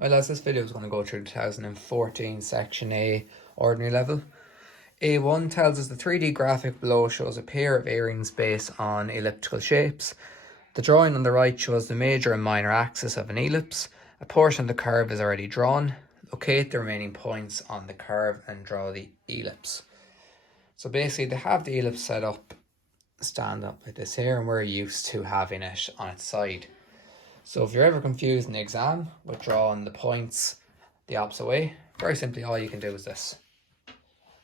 Well, as this video is going to go through 2014 Section A Ordinary Level. A1 tells us the 3D graphic below shows a pair of A-rings based on elliptical shapes. The drawing on the right shows the major and minor axis of an ellipse. A portion of the curve is already drawn. Locate the remaining points on the curve and draw the ellipse. So basically they have the ellipse set up, stand up like this here, and we're used to having it on its side. So if you're ever confused in the exam with drawing the points the opposite way, very simply all you can do is this.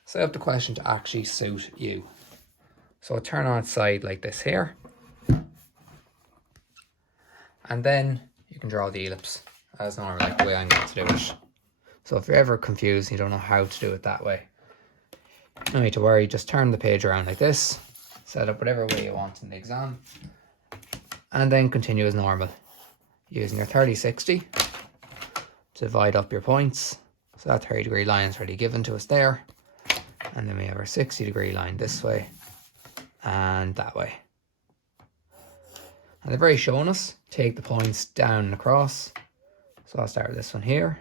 Set up the question to actually suit you. So turn on its side like this here. And then you can draw the ellipse as normal, like the way I'm going to do it. So if you're ever confused and you don't know how to do it that way, no need to worry, just turn the page around like this, set up whatever way you want in the exam, and then continue as normal. Using your 30-60 to divide up your points. So that 30-degree line is already given to us there. And then we have our 60-degree line this way and that way. And they've already shown us, take the points down and across. So I'll start with this one here.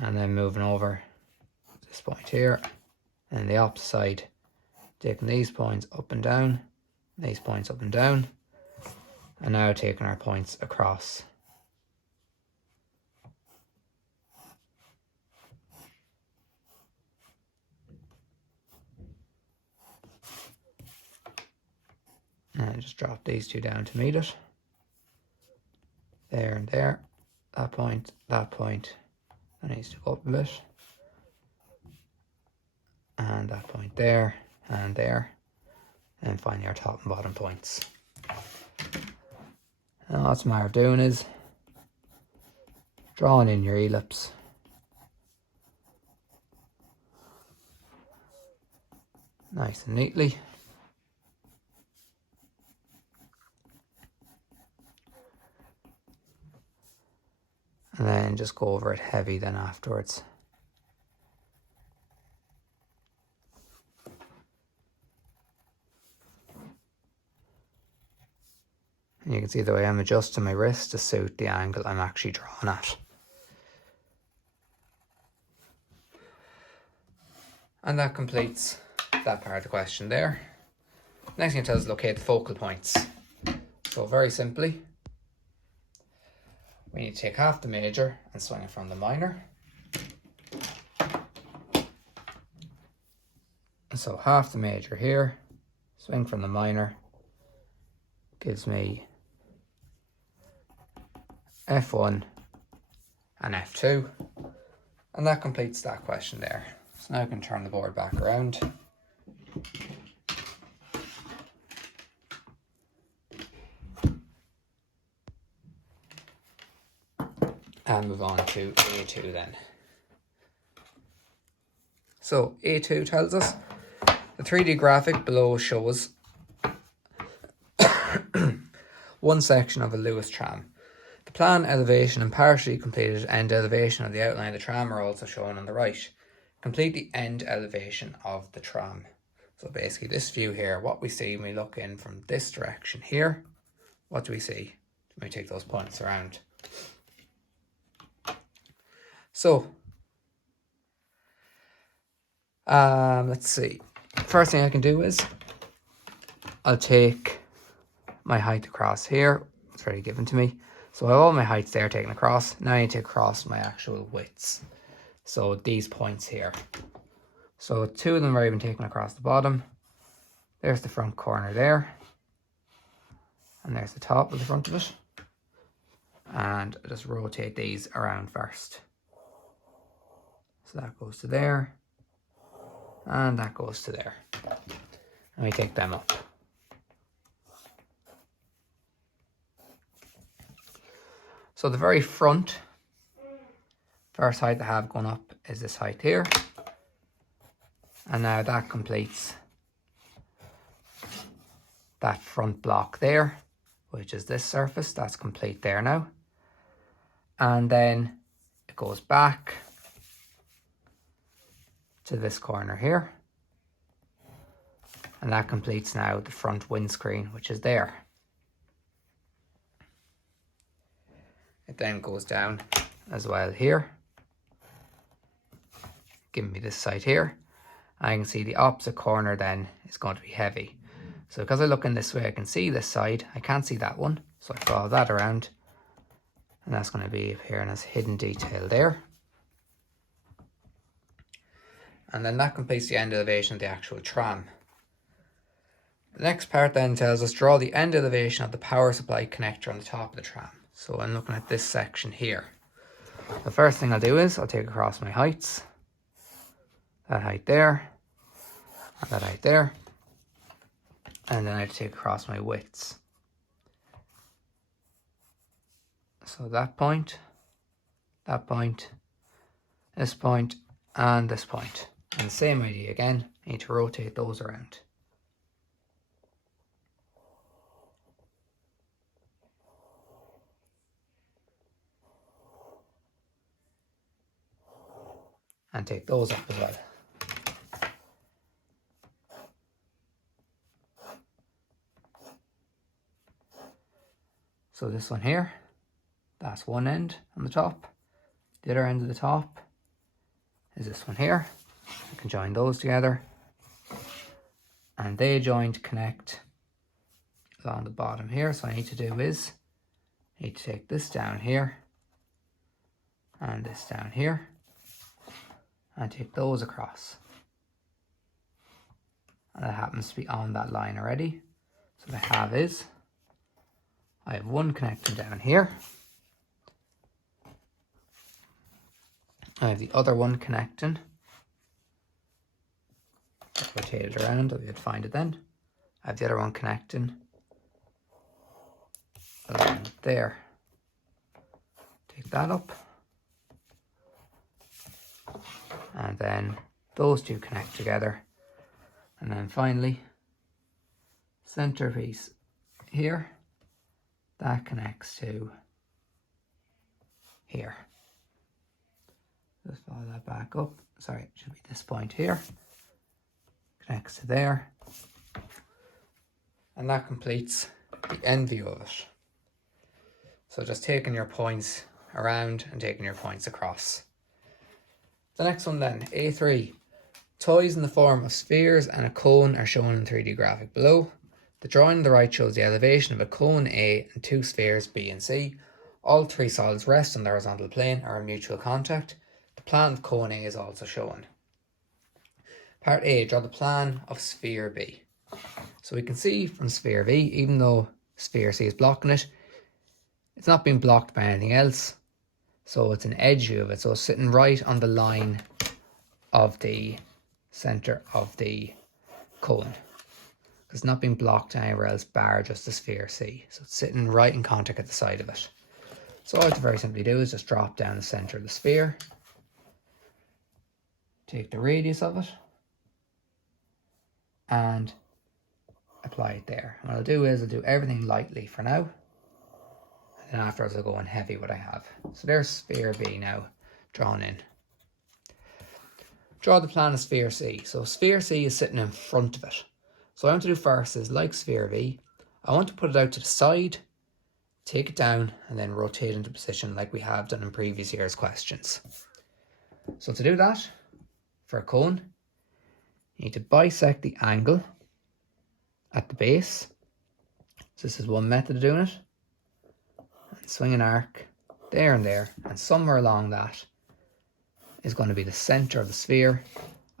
And then moving over to this point here. And the opposite side, taking these points up and down, these points up and down. And now taking our points across. And just drop these two down to meet it. There and there. That point, that needs to go up a bit. And that point there and there. And finally our top and bottom points. And what's a matter of doing is drawing in your ellipse. Nice and neatly. And then just go over it heavy then afterwards. And you can see the way I'm adjusting my wrist to suit the angle I'm actually drawing at. And that completes that part of the question there. Next thing it tells us locate the focal points. So very simply, we need to take half the major and swing it from the minor. So half the major here, swing from the minor, gives me F1 and F2, and that completes that question there. So now I can turn the board back around. And move on to A2 then. So A2 tells us the 3D graphic below shows one section of a Luas tram. The plan, elevation and partially completed end elevation of the outline of the tram are also shown on the right. Complete the end elevation of the tram. So basically this view here, what we see when we look in from this direction here, what do we see? Let me take those points around. So, let's see. First thing I can do is I'll take my height across here. It's already given to me. So I have all my heights there taken across. Now I need to cross my actual widths. So these points here. So two of them are even taken across the bottom. There's the front corner there. And there's the top of the front of it. And I just rotate these around first. So that goes to there. And that goes to there. And we take them up. So the very front, first height I have going up is this height here. And now that completes that front block there, which is this surface. That's complete there now. And then it goes back to this corner here. And that completes now the front windscreen, which is there. It then goes down as well here, giving me this side here. I can see the opposite corner then is going to be heavy. So because I look in this way, I can see this side. I can't see that one. So I follow that around. And that's going to be appearing as hidden detail there. And then that completes the end elevation of the actual tram. The next part then tells us draw the end elevation of the power supply connector on the top of the tram. So I'm looking at this section here. The first thing I'll do is I'll take across my heights. That height there, and that height there. And then I have to take across my widths. So that point, this point, and this point. And the same idea again, I need to rotate those around. And take those up as well. So this one here, that's one end on the top. The other end of the top is this one here. I can join those together. And they join to connect along the bottom here. So what I need to do is, I need to take this down here and this down here and take those across. And that happens to be on that line already. So what I have is, I have one connecting down here. I have the other one connecting. Rotate it around, I'll be able to find it then. I have the other one connecting along there. Take that up. And then those two connect together. And then finally, center piece here, that connects to here. Just follow that back up. Sorry, it should be this point here. Connects to there. And that completes the end view of it. So just taking your points around and taking your points across. The next one then, A3. Toys in the form of spheres and a cone are shown in 3D graphic below. The drawing on the right shows the elevation of a cone A and two spheres B and C. All three solids rest on the horizontal plane or in mutual contact. The plan of cone A is also shown. Part A, draw the plan of sphere B. So we can see from sphere B, even though sphere C is blocking it, it's not being blocked by anything else. So it's an edge view of it. So it's sitting right on the line of the center of the cone. It's not being blocked anywhere else bar just the sphere C. So it's sitting right in contact at the side of it. So all I have to very simply do is just drop down the center of the sphere. Take the radius of it. And apply it there. And what I'll do is I'll do everything lightly for now. And afterwards I'll go on heavy what I have. So there's sphere B now drawn in. Draw the plan of sphere C. So sphere C is sitting in front of it. So what I want to do first is, like sphere B, I want to put it out to the side, take it down, and then rotate into position like we have done in previous year's questions. So to do that, for a cone, you need to bisect the angle at the base. So this is one method of doing it. And swing an arc there and there, and somewhere along that is going to be the center of the sphere.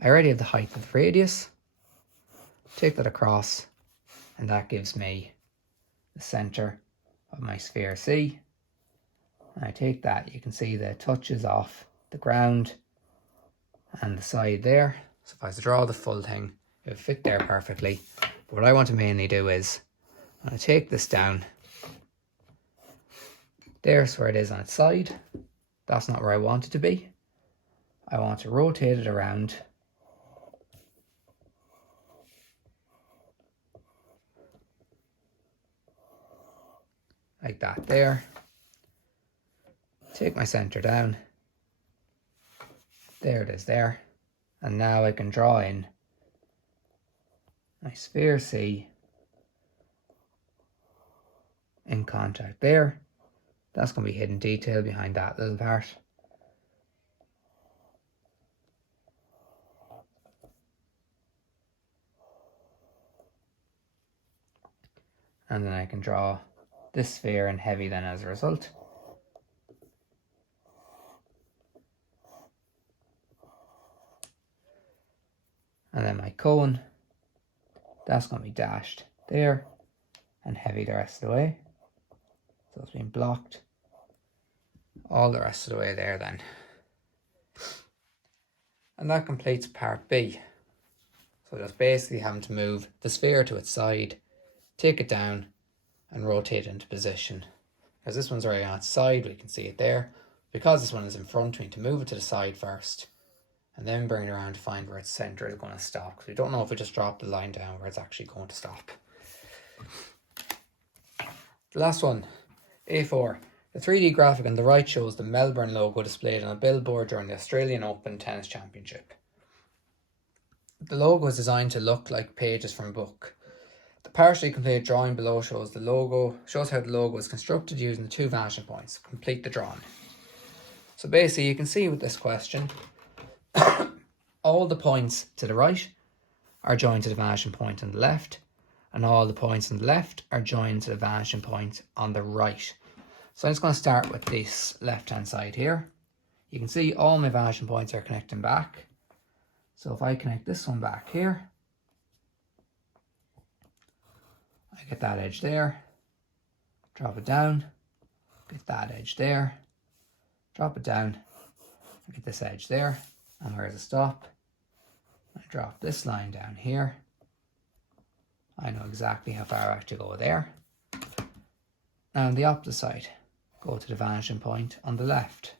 I already have the height of the radius. Take that across, and that gives me the center of my sphere C. And I take that, you can see the touches off the ground and the side there. So if I was to draw the full thing, it would fit there perfectly. But what I want to mainly do is, I'm going to take this down. There's where it is on its side. That's not where I want it to be. I want to rotate it around. Like that there. Take my center down. There it is there. And now I can draw in my sphere C in contact there. That's going to be hidden detail behind that little part. And then I can draw this sphere in heavy then as a result. And then my cone, that's going to be dashed there and heavy the rest of the way. So it's been blocked all the rest of the way there then. And that completes part B. So just basically having to move the sphere to its side, take it down and rotate it into position. Because this one's already on its side, we can see it there. Because this one is in front, we need to move it to the side first and then bring it around to find where its centre is going to stop. Because we don't know if we just drop the line down where it's actually going to stop. The last one, A4. The 3D graphic on the right shows the Melbourne logo displayed on a billboard during the Australian Open Tennis Championship. The logo is designed to look like pages from a book. The partially completed drawing below shows how the logo is constructed using the 2 vanishing points. Complete the drawing. So basically you can see with this question, all the points to the right are joined to the vanishing point on the left, and all the points on the left are joined to the vanishing point on the right. So I'm just going to start with this left hand side here. You can see all my vanishing points are connecting back. So if I connect this one back here, I get that edge there, drop it down, get that edge there, drop it down, I get this edge there, and where's the stop? I drop this line down here. I know exactly how far I have to go there. Now on the opposite side, go to the vanishing point on the left.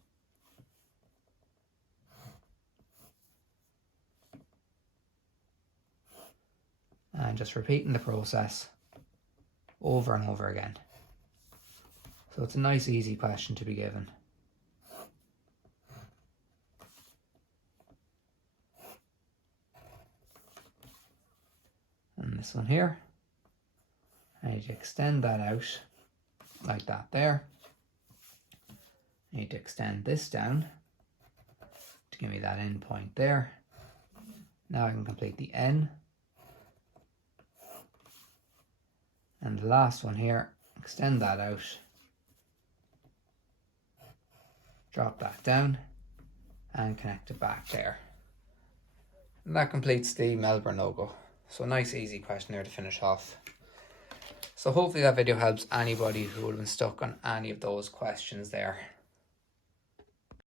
And just repeating the process over and over again. So it's a nice easy question to be given. And this one here, I need to extend that out like that there. I need to extend this down to give me that end point there. Now I can complete the N. And the last one here, extend that out, drop that down and connect it back there. And that completes the Melbourne logo. So a nice easy question there to finish off. So hopefully that video helps anybody who would have been stuck on any of those questions there.